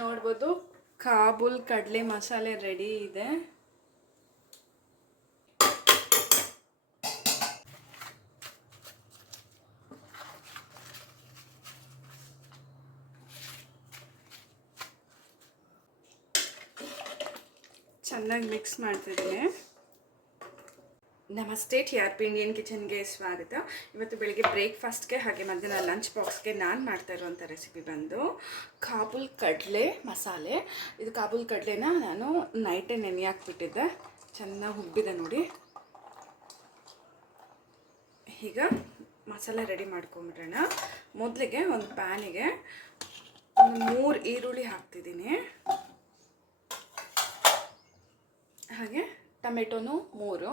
ನೋಡ್ಬೋದು ಕಾಬೂಲ್ ಕಡಲೆ ಮಸಾಲೆ ರೆಡಿ ಇದೆ. ಚೆನ್ನಾಗಿ ಮಿಕ್ಸ್ ಮಾಡ್ತಿದ್ದೀನಿ. ನಮಸ್ತೆ, TRP ಇಂಡಿಯನ್ ಕಿಚನ್ಗೆ ಸ್ವಾಗತ. ಇವತ್ತು ಬೆಳಿಗ್ಗೆ ಬ್ರೇಕ್ಫಾಸ್ಟ್ಗೆ ಹಾಗೆ ಮಧ್ಯಾಹ್ನ ಲಂಚ್ ಬಾಕ್ಸ್ಗೆ ನಾನು ಮಾಡ್ತಾ ಇರುವಂಥ ರೆಸಿಪಿ ಬಂದು ಕಾಬೂಲ್ ಕಡಲೆ ಮಸಾಲೆ. ಇದು ಕಾಬೂಲ್ ಕಡಲೆನ ನಾನು ನೈಟೇ ನೆನೆ ಹಾಕ್ಬಿಟ್ಟಿದ್ದೆ, ಚೆನ್ನಾಗಿ ಹುಬ್ಬಿದೆ ನೋಡಿ. ಈಗ ಮಸಾಲೆ ರೆಡಿ ಮಾಡ್ಕೊಂಬಿಡೋಣ. ಮೊದಲಿಗೆ ಒಂದು ಪ್ಯಾನಿಗೆ 3 ಈರುಳ್ಳಿ ಹಾಕ್ತಿದ್ದೀನಿ, ಹಾಗೆ ಟೊಮೆಟೊನು 3,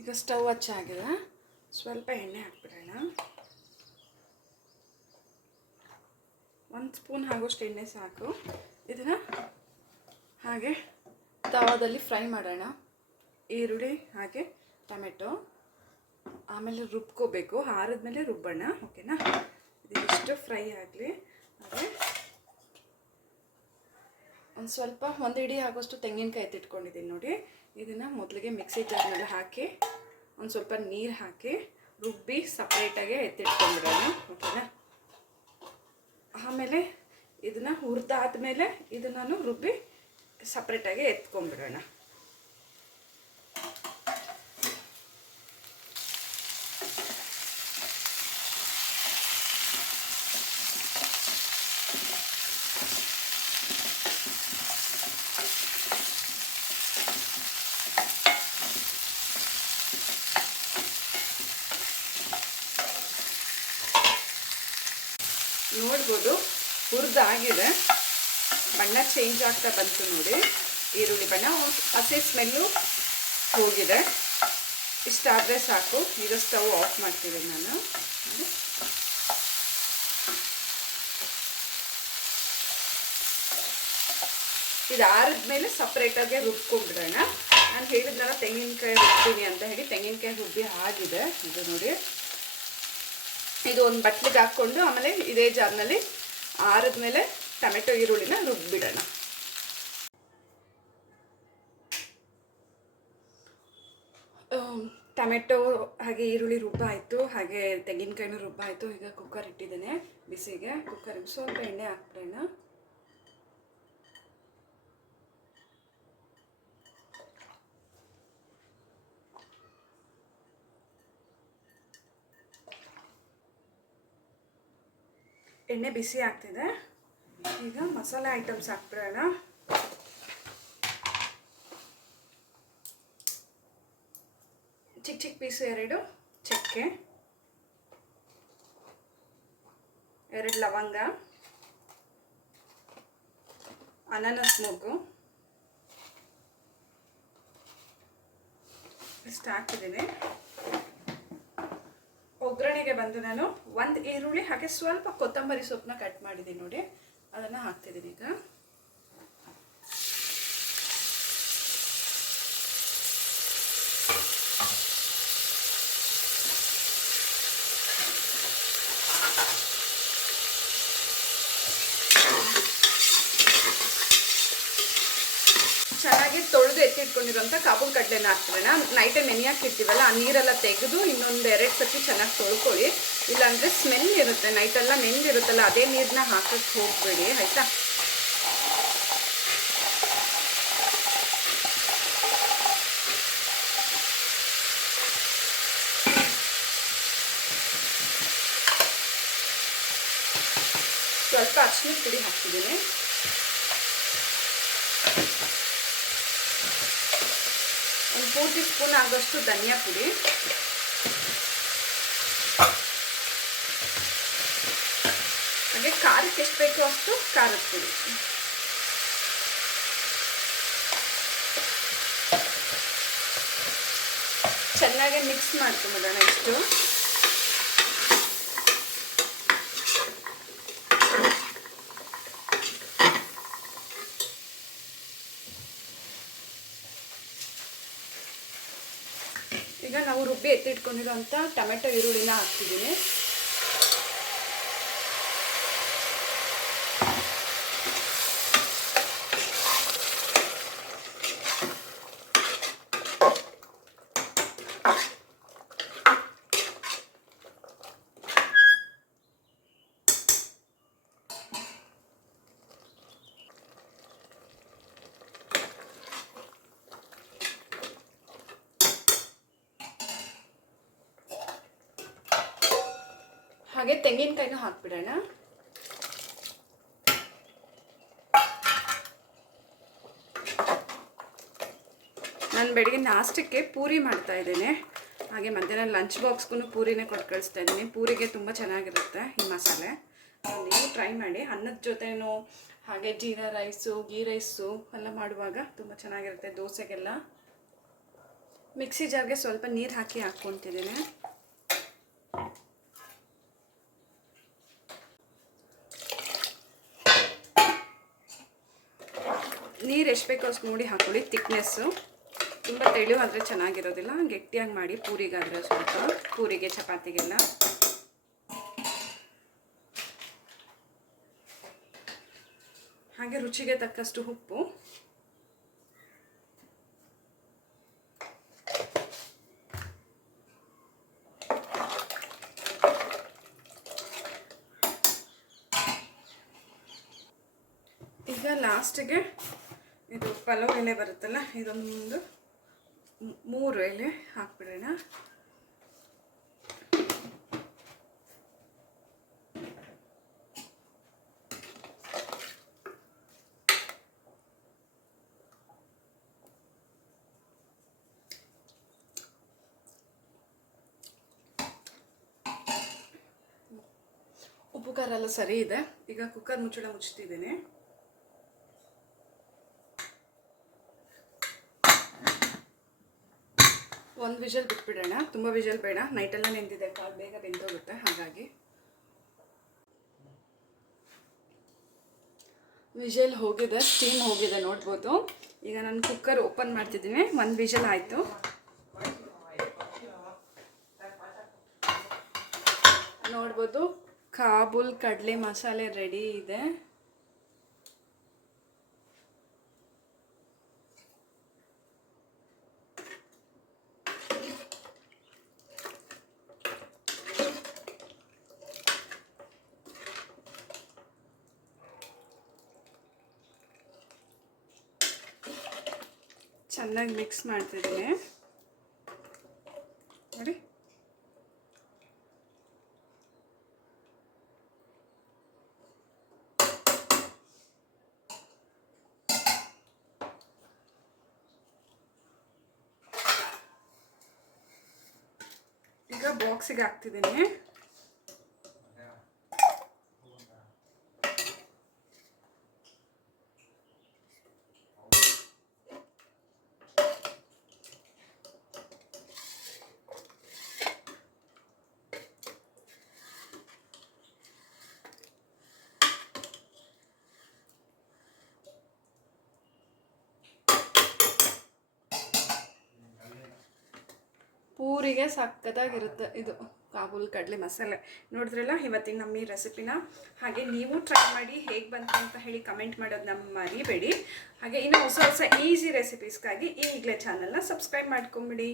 ಈಗ ಸ್ಟವ್ ಹಚ್ಚಾಗಿದೆ, ಸ್ವಲ್ಪ ಎಣ್ಣೆ ಹಾಕ್ಬಿಡೋಣ. 1 ಸ್ಪೂನ್ ಆಗೋಷ್ಟು ಎಣ್ಣೆ ಸಾಕು. ಇದನ್ನು ಹಾಗೆ ತವಾದಲ್ಲಿ ಫ್ರೈ ಮಾಡೋಣ. ಈರುಳ್ಳಿ ಹಾಗೆ ಟೊಮೆಟೊ, ಆಮೇಲೆ ರುಬ್ಕೋಬೇಕು, ಆರಿದ್ಮೇಲೆ ರುಬ್ಬೋಣ, ಓಕೆನಾ. ಇದಿಷ್ಟು ಫ್ರೈ ಆಗಲಿ. ಹಾಗೆ ಒಂದು ಸ್ವಲ್ಪ 1 ಇಡಿ ಆಗೋಷ್ಟು ತೆಂಗಿನಕಾಯಿ ಎತ್ತಿಟ್ಕೊಂಡಿದ್ದೀನಿ ನೋಡಿ. ಇದನ್ನು ಮೊದಲಿಗೆ ಮಿಕ್ಸಿ ಜಾರ್ನಲ್ಲಿ ಹಾಕಿ ಒಂದು ಸ್ವಲ್ಪ ನೀರು ಹಾಕಿ ರುಬ್ಬಿ ಸಪ್ರೇಟಾಗೆ ಎತ್ತಿಟ್ಕೊಂಡ್ಬಿಡೋಣ, ಓಕೆನಾ. ಆಮೇಲೆ ಇದನ್ನು ಹುರಿದಾದ್ಮೇಲೆ ಇದನ್ನು ರುಬ್ಬಿ ಸಪ್ರೇಟಾಗಿ ಎತ್ಕೊಂಡ್ಬಿಡೋಣ. ನೋಡ್ಬೋದು ಹುರಿದಾಗಿದೆ, ಬಣ್ಣ ಚೇಂಜ್ ಆಗ್ತಾ ಬಂತು ನೋಡಿ. ಈರುಳ್ಳಿ ಬಣ್ಣ, ಹಸಿ ಸ್ಮೆಲ್ಲು ಹೋಗಿದೆ. ಇಷ್ಟಾದರೆ ಸಾಕು. ಈಗ ಸ್ಟವ್ ಆಫ್ ಮಾಡ್ತಿದ್ದೀನಿ ನಾನು. ಇದು ಆರಿದ್ಮೇಲೆ ಸಪ್ರೇಟಾಗಿ ರುಬ್ಕೊಂಡ್ಬಿಡೋಣ. ನಾನು ಹೇಳಿದ್ನಲ್ಲ ತೆಂಗಿನಕಾಯಿ ರುಬ್ತೀನಿ ಅಂತ ಹೇಳಿ, ತೆಂಗಿನಕಾಯಿ ರುಬ್ಬಿ ಆಗಿದೆ ಇದು ನೋಡಿ. ಇದು ಒಂದು ಬಟ್ಲಿಗೆ ಹಾಕ್ಕೊಂಡು ಆಮೇಲೆ ಇದೇ ಜಾರ್ನಲ್ಲಿ ಆರಿದ್ಮೇಲೆ ಟೊಮೆಟೊ ಈರುಳ್ಳಿನ ರುಬ್ಬಿಡೋಣ. ಟೊಮೆಟೊ ಹಾಗೆ ಈರುಳ್ಳಿ ರುಬ್ಬಾಯಿತು, ಹಾಗೆ ತೆಂಗಿನಕಾಯಿನೂ ರುಬ್ಬಾಯಿತು. ಈಗ ಕುಕ್ಕರ್ ಇಟ್ಟಿದ್ದೇನೆ ಬಿಸಿಗೆ. ಕುಕ್ಕರಿಗೆ ಸ್ವಲ್ಪ ಎಣ್ಣೆ ಹಾಕ್ಬಿಡೋಣ. ಎಣ್ಣೆ ಬಿಸಿ ಆಗ್ತಿದೆ. ಈಗ ಮಸಾಲೆ ಐಟಮ್ಸ್ ಹಾಕ್ಬಿಡೋಣ. ಚಿಕ್ಕ ಚಿಕ್ಕ ಪೀಸು 2 ಚಕ್ಕೆ, 2 ಲವಂಗ, ಅನಾನಸ್ ಮೂಗು ಇಷ್ಟು ಹಾಕಿದ್ದೀನಿ. ಒಗ್ಗರಣೆಗೆ ಬಂದು ನಾನು 1 ಈರುಳ್ಳಿ ಹಾಗೆ ಸ್ವಲ್ಪ ಕೊತ್ತಂಬರಿ ಸೊಪ್ಪನ್ನ ಕಟ್ ಮಾಡಿದ್ದೀನಿ ನೋಡಿ, ಅದನ್ನು ಹಾಕ್ತಿದ್ದೀನಿ ಈಗ. ಚೆನ್ನಾಗಿ ತೊಳೆದು ಎತ್ತಿಟ್ಕೊಂಡಿರೋಂಥ ಕಾಬೂಲ್ ಕಡಲೆನ ಹಾಕ್ಬಿಡೋಣ. ನೈಟೇ ನೆನೆಯಾಕಿರ್ತೀವಲ್ಲ, ಆ ನೀರೆಲ್ಲ ತೆಗೆದು ಇನ್ನೊಂದು 2 ಸತಿ ಚೆನ್ನಾಗಿ ತೊಳ್ಕೊಳ್ಳಿ, ಇಲ್ಲಾಂದರೆ ಸ್ಮೆಲ್ ಇರುತ್ತೆ. ನೈಟೆಲ್ಲ ನೆಂದಿರುತ್ತಲ್ಲ, ಅದೇ ನೀರನ್ನ ಹಾಕಕ್ಕೆ ಹೋಗ್ಬೇಡಿ, ಆಯಿತಾ. ಸ್ವಲ್ಪ ಅರಿಶಿನದ ಪುಡಿ ಹಾಕ್ತಿದ್ದೀನಿ. ಒಂದು 4 ಟೀ ಸ್ಪೂನ್ ಆಗೋಷ್ಟು ಧನಿಯಾ ಪುಡಿ, ಹಾಗೆ ಖಾರಕ್ಕೆ ಎಷ್ಟು ಬೇಕೋ ಅಷ್ಟು ಖಾರದ ಪುಡಿ. ಚೆನ್ನಾಗಿ ಮಿಕ್ಸ್ ಮಾಡ್ಕೊಂಬಿಡೋಣ ಇಷ್ಟು. ಈಗ ನಾವು ರುಬ್ಬಿ ಎತ್ತಿಟ್ಕೊಂಡಿರೋಂಥ ಟೊಮೆಟೊ ಈರುಳ್ಳಿನ ಹಾಕ್ತಿದ್ದೀನಿ. ಹಾಗೆ ತೆಂಗಿನಕಾಯಿನೂ ಹಾಕ್ಬಿಡೋಣ. ನಾನು ಬೆಳಿಗ್ಗೆ ನಾಷ್ಟಕ್ಕೆ ಪೂರಿ ಮಾಡ್ತಾ ಇದ್ದೇನೆ. ಹಾಗೆ ಮಧ್ಯಾಹ್ನ ಲಂಚ್ ಬಾಕ್ಸ್ಗೂ ಪೂರಿನೇ ಕೊಟ್ಟು ಕಳಿಸ್ತಾ ಇದ್ದೀನಿ. ಪೂರಿಗೆ ತುಂಬ ಚೆನ್ನಾಗಿರುತ್ತೆ ಈ ಮಸಾಲೆ. ನೀವು ಟ್ರೈ ಮಾಡಿ. ಅನ್ನದ ಜೊತೆನೂ ಹಾಗೆ ಜೀರಾ ರೈಸು, ಗೀ ರೈಸು ಎಲ್ಲ ಮಾಡುವಾಗ ತುಂಬ ಚೆನ್ನಾಗಿರುತ್ತೆ. ದೋಸೆಗೆಲ್ಲ ಮಿಕ್ಸಿ ಜಾರ್ಗೆ ಸ್ವಲ್ಪ ನೀರು ಹಾಕಿ ಹಾಕ್ಕೊತಿದ್ದೀನಿ. ನೀರು ಎಷ್ಟು ಬೇಕೋ ಅಷ್ಟು ನೋಡಿ ಹಾಕ್ಕೊಳ್ಳಿ. ತಿಕ್ನೆಸ್ಸು ತುಂಬ ತೆಳುವಾದರೆ ಚೆನ್ನಾಗಿರೋದಿಲ್ಲ, ಗಟ್ಟಿಯಾಗಿ ಮಾಡಿ ಪೂರಿಗಾದರೆ ಸ್ವಲ್ಪ, ಪೂರಿಗೆ ಚಪಾತಿಗೆಲ್ಲ. ಹಾಗೆ ರುಚಿಗೆ ತಕ್ಕಷ್ಟು ಉಪ್ಪು. ಈಗ ಲಾಸ್ಟಿಗೆ ಇದು ಪಲಾವ್ ಎಲೆ ಬರುತ್ತಲ್ಲ, ಇದೊಂದು 3 ಎಲೆ ಹಾಕ್ಬಿಡೋಣ. ಉಪ್ಪು ಖಾರ ಎಲ್ಲ ಸರಿ ಇದೆ. ಈಗ ಕುಕ್ಕರ್ ಮುಚ್ಚಳ ಮುಚ್ತಿದ್ದೇನೆ. ಒಂದು ವಿಷಲ್ ಬಿಟ್ಬಿಡೋಣ. ತುಂಬ ವಿಷಲ್ ಬೇಡ, ನೈಟೆಲ್ಲ ನೆಂದಿದೆ, ಕಾಲು ಬೇಗ ಬೆಂದೋಗುತ್ತೆ. ಹಾಗಾಗಿ ವಿಷಲ್ ಹೋಗಿದೆ, ಸ್ಟೀಮ್ ಹೋಗಿದೆ ನೋಡ್ಬೋದು. ಈಗ ನಾನು ಕುಕ್ಕರ್ ಓಪನ್ ಮಾಡ್ತಿದ್ದೀನಿ. 1 ವಿಷಲ್ ಆಯಿತು. ನೋಡ್ಬೋದು ಕಾಬೂಲ್ ಕಡಲೆ ಮಸಾಲೆ ರೆಡಿ ಇದೆ. ಚೆನ್ನಾಗಿ ಮಿಕ್ಸ್ ಮಾಡ್ತಿದ್ದೀನಿ ನೋಡಿ. ಈಗ ಬಾಕ್ಸಿಗೆ ಹಾಕ್ತಿದ್ದೀನಿ. ಪೂರಿಗೆ ಸಕ್ಕತ್ತಾಗಿರುತ್ತೆ ಇದು ಕಾಬೂಲ್ ಕಡಲೆ ಮಸಾಲೆ. ನೋಡಿದ್ರಲ್ಲ ಇವತ್ತಿನ ನಮ್ಮ ಈ ರೆಸಿಪಿನ. ಹಾಗೆ ನೀವು ಟ್ರೈ ಮಾಡಿ, ಹೇಗೆ ಬಂತು ಅಂತ ಹೇಳಿ ಕಮೆಂಟ್ ಮಾಡೋದು ನಮ್ಮ ಮರಿಬೇಡಿ. ಹಾಗೆ ಇನ್ನು ಹೊಸ ಹೊಸ ಈಸಿ ರೆಸಿಪೀಸ್ಗಾಗಿ ಈಗಲೇ ಚಾನಲ್ನ ಸಬ್ಸ್ಕ್ರೈಬ್ ಮಾಡ್ಕೊಂಬಿಡಿ.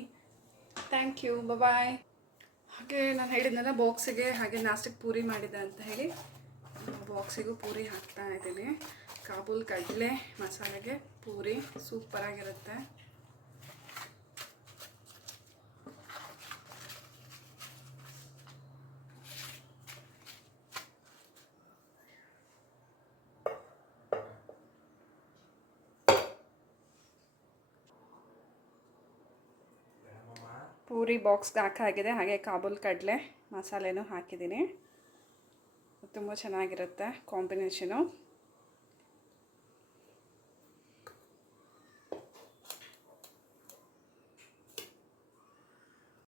ಥ್ಯಾಂಕ್ ಯು, ಬಾಯ್. ಹಾಗೆ ನಾನು ಹೇಳಿದ್ನಲ್ಲ ಬಾಕ್ಸಿಗೆ ಹಾಗೆ ನಾಷ್ಟಕ್ಕೆ ಪೂರಿ ಮಾಡಿದೆ ಅಂತ ಹೇಳಿ, ಬಾಕ್ಸಿಗೂ ಪೂರಿ ಹಾಕ್ತಾ ಇದ್ದೀನಿ. ಕಾಬೂಲ್ ಕಡಲೆ ಮಸಾಲೆಗೆ ಪೂರಿ ಸೂಪರಾಗಿರುತ್ತೆ. ಪೂರಿ ಬಾಕ್ಸ್ಗೆ ಹಾಕಾಗಿದೆ. ಹಾಗೆ ಕಾಬೂಲ್ ಕಡಲೆ ಮಸಾಲೆನೂ ಹಾಕಿದ್ದೀನಿ. ತುಂಬ ಚೆನ್ನಾಗಿರುತ್ತೆ ಕಾಂಬಿನೇಷನು.